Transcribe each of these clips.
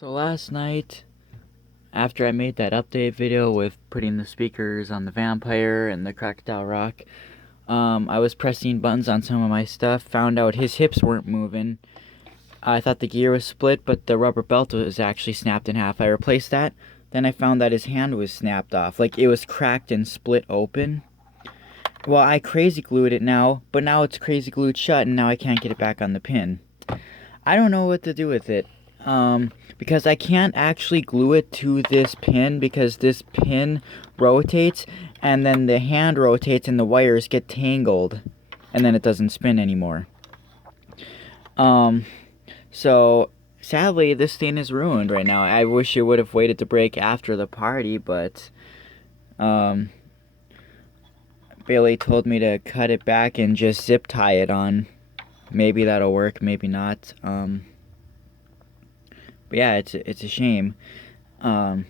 So last night, after I made that update video with putting the speakers on the Vampire and the Crocodile Rock, I was pressing buttons on some of my stuff, found out his hips weren't moving. I thought the gear was split, but the rubber belt was actually snapped in half. I replaced that. Then I found that his hand was snapped off. Like, it was cracked and split open. Well, I crazy glued it now, but now it's crazy glued shut, and now I can't get it back on the pin. I don't know what to do with it. Because I can't actually glue it to this pin because this pin rotates and then the hand rotates and the wires get tangled and then it doesn't spin anymore. So sadly this thing is ruined right now. I wish it would have waited to break after the party, but Bailey told me to cut it back and just zip tie it on. Maybe that'll work, maybe not. But yeah, it's a shame. And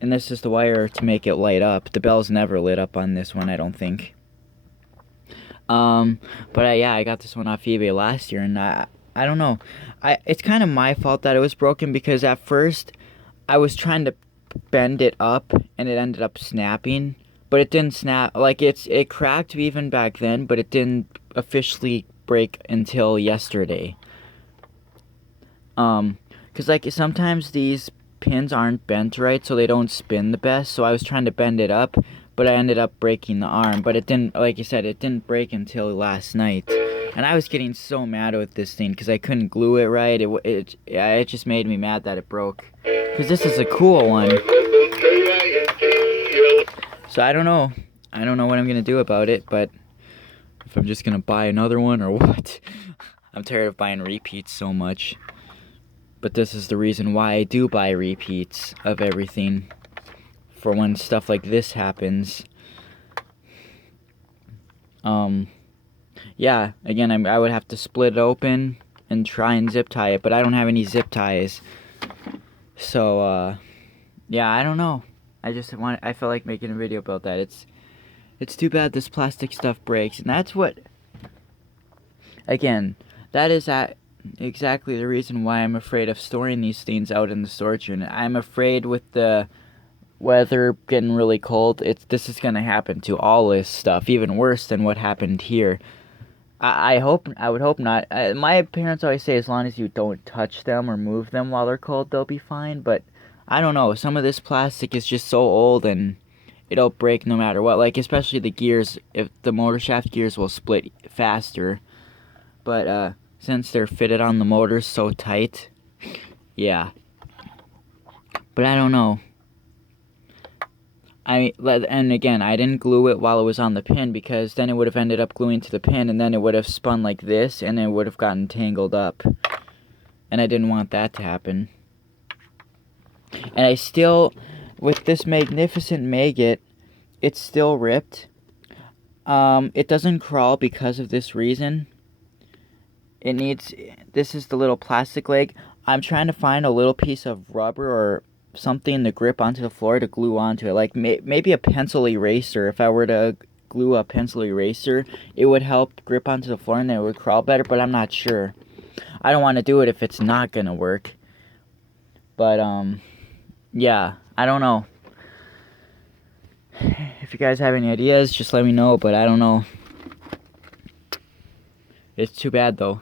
this is the wire to make it light up. The bell's never lit up on this one, I don't think. But yeah, I got this one off eBay last year, and I don't know. It's kind of my fault that it was broken because at first I was trying to bend it up and it ended up snapping, but it didn't snap. Like it cracked even back then, but it didn't officially break until yesterday. Because like sometimes these pins aren't bent right, so they don't spin the best. So I was trying to bend it up, but I ended up breaking the arm. But it didn't, like you said, it didn't break until last night. And I was getting so mad with this thing because I couldn't glue it right. It just made me mad that it broke. Because this is a cool one. So I don't know. I don't know what I'm going to do about it, but if I'm just going to buy another one or what. I'm tired of buying repeats so much. But this is the reason why I do buy repeats of everything. For when stuff like this happens. Yeah, again, I would have to split it open and try and zip tie it, but I don't have any zip ties. So, yeah, I don't know. I felt like making a video about that. It's too bad this plastic stuff breaks, and that's what, again, that is exactly the reason why I'm afraid of storing these things out in the storage unit. I'm afraid with the weather getting really cold, this is going to happen to all this stuff, even worse than what happened here. I would hope not. My parents always say as long as you don't touch them or move them while they're cold, they'll be fine, but I don't know. Some of this plastic is just so old and it'll break no matter what. Like, especially the gears, if the motor shaft gears will split faster. But, since they're fitted on the motors so tight, yeah. But I don't know. And again, I didn't glue it while it was on the pin because then it would have ended up gluing to the pin and then it would have spun like this and it would have gotten tangled up. And I didn't want that to happen. And I still, with this magnificent maggot, it's still ripped. It doesn't crawl because of this reason. This is the little plastic leg. I'm trying to find a little piece of rubber or something to grip onto the floor to glue onto it. Like maybe a pencil eraser. If I were to glue a pencil eraser, it would help grip onto the floor and then it would crawl better, but I'm not sure. I don't want to do it if it's not going to work. But, yeah, I don't know. If you guys have any ideas, just let me know, but I don't know. It's too bad, though.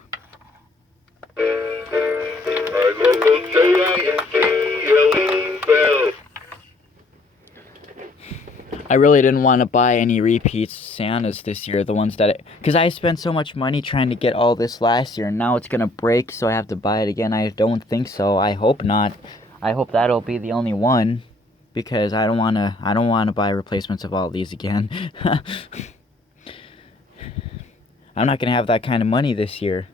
I really didn't want to buy any repeats Santas this year, the ones that because I spent so much money trying to get all this last year, and now it's gonna break, so I have to buy it again. I don't think so. I hope not. I hope that'll be the only one, because I don't wanna buy replacements of all these again. I'm not gonna have that kind of money this year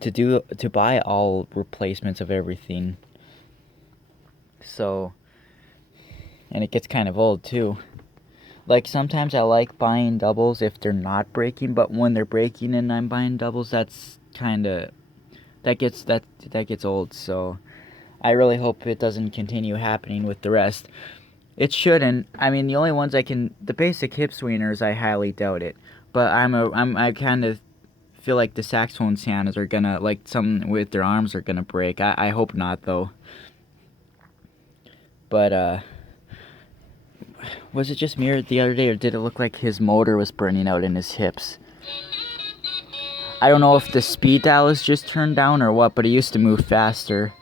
to buy all replacements of everything. So. And it gets kind of old too. Like sometimes I like buying doubles if they're not breaking, but when they're breaking and I'm buying doubles, that's kind of that gets old. So I really hope it doesn't continue happening with the rest. It shouldn't. I mean, the only ones the basic hip swingers, I highly doubt it. But I kind of feel like the saxophone stands are gonna, like, some with their arms are gonna break. I hope not, though. But, was it just me the other day, or did it look like his motor was burning out in his hips? I don't know if the speed dial is just turned down or what, but it used to move faster.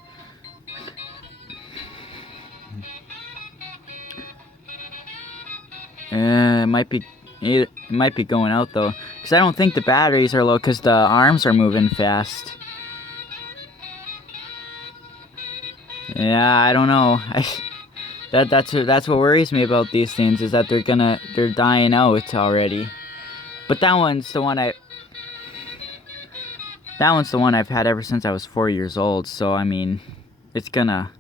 It might be going out though, because I don't think the batteries are low, because the arms are moving fast. Yeah, I don't know. That's what worries me about these things, is that they're dying out already. But that one's the one I've had ever since I was 4 years old. So I mean, it's gonna,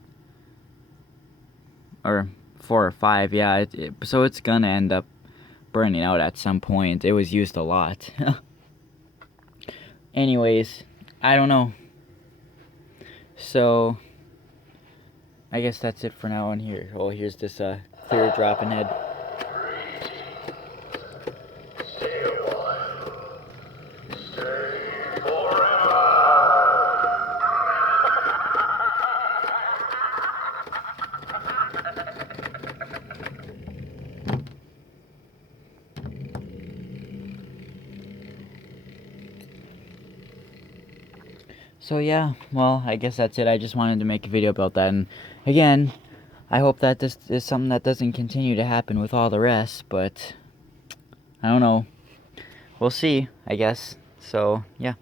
or 4 or 5, yeah. So it's gonna end up burning out at some point. It was used a lot. Anyways, I don't know. So I guess that's it for now on here. Oh, here's this clear dropping head. So yeah, well, I guess that's it. I just wanted to make a video about that, and again, I hope that this is something that doesn't continue to happen with all the rest, but I don't know. We'll see, I guess. So, yeah.